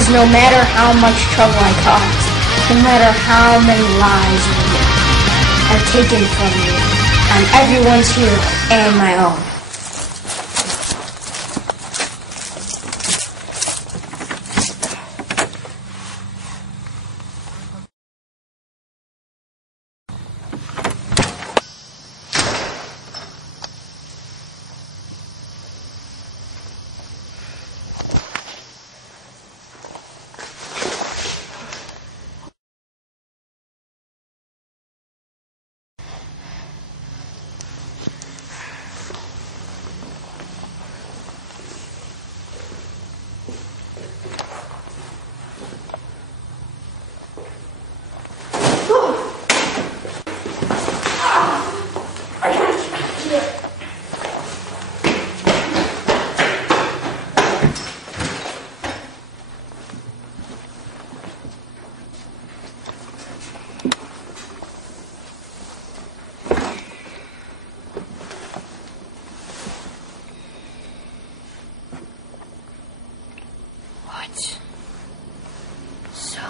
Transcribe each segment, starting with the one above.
Because no matter how much trouble I cause, no matter how many lives are taken from me, I'm everyone's hero and my own. So,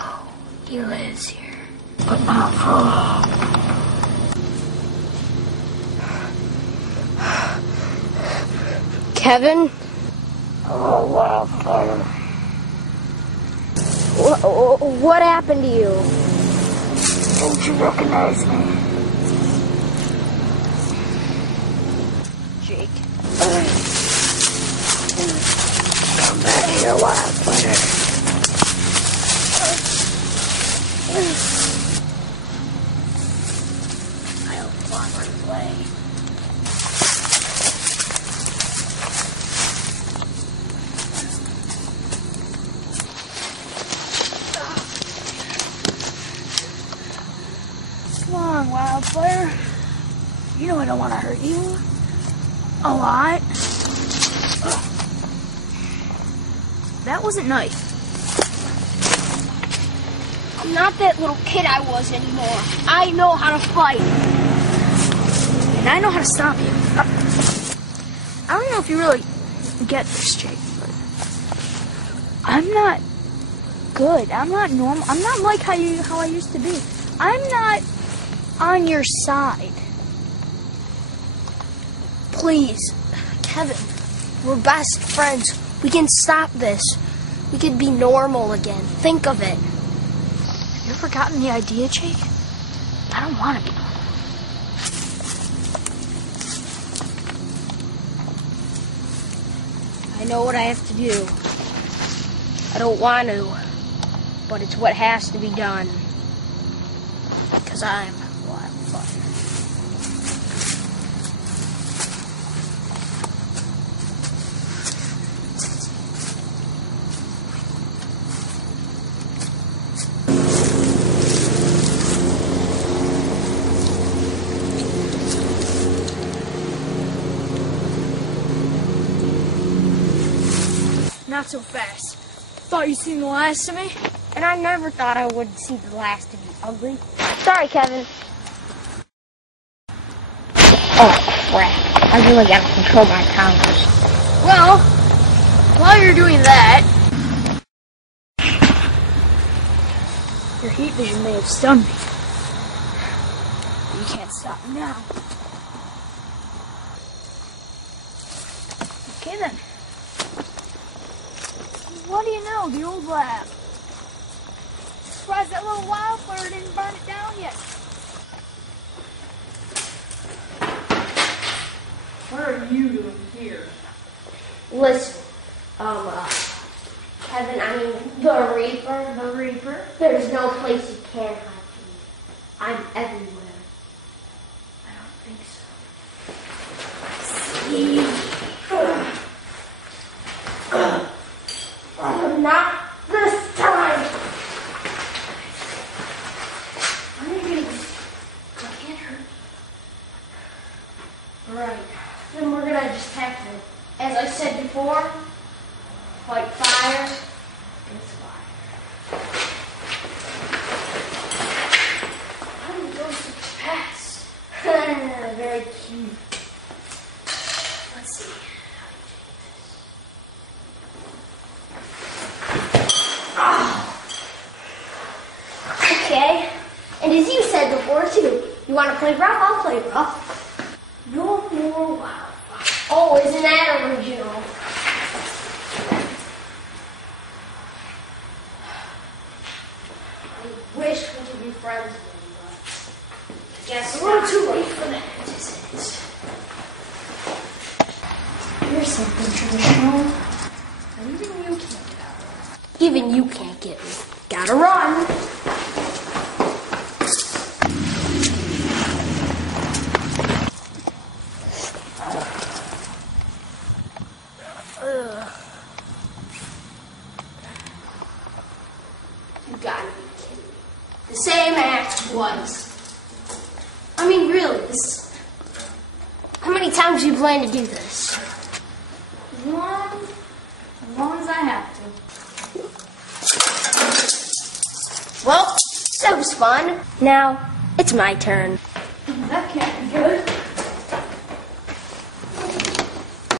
he lives here, but not for long. Kevin? Oh, Wildfire. What happened to you? Don't you recognize me? Jake. Come back here, Wildfire. I don't want to play. Come on, Wildfire. You know I don't want to hurt you. A lot. That wasn't nice. I'm not that little kid I was anymore. I know how to fight. And I know how to stop you. I don't know if you really get this, Jake, but I'm not good. I'm not normal. I'm not like how I used to be. I'm not on your side. Please, Kevin, we're best friends. We can stop this. We can be normal again. Think of it. Have you ever gotten the idea, Jake? I don't want to be normal. I know what I have to do. I don't want to, but it's what has to be done. Because I'm Wildfire. Not so fast. Thought you'd seen the last of me? And I never thought I would see the last of you, ugly. Sorry, Kevin. Oh, crap. I really gotta control my powers. Well, while you're doing that, your heat vision may have stunned me. But you can't stop me now. Okay then. What do you know? The old lab. Surprised that little Wildfire didn't burn it down yet. What are you doing here? Listen, Kevin, I mean, the Reaper. The Reaper? There's no place you can't hide from me. I'm everywhere. I don't think so. See? Not this time. I'm gonna get this. I can't hurt. Right. Then we're gonna just have to, as I said before, fight fire with fire. I'm going to You want to play rough? I'll play rough. No more Wildfire. Oh, isn't that original? I wish we could be friends again, but I guess we're too late for that, isn't it? You're something traditional. Even you can't get me. Gotta run. You gotta be kidding me. The same act twice. I mean, really, this... How many times do you plan to do this? One, as long as I have to. Well, that was fun. Now, it's my turn.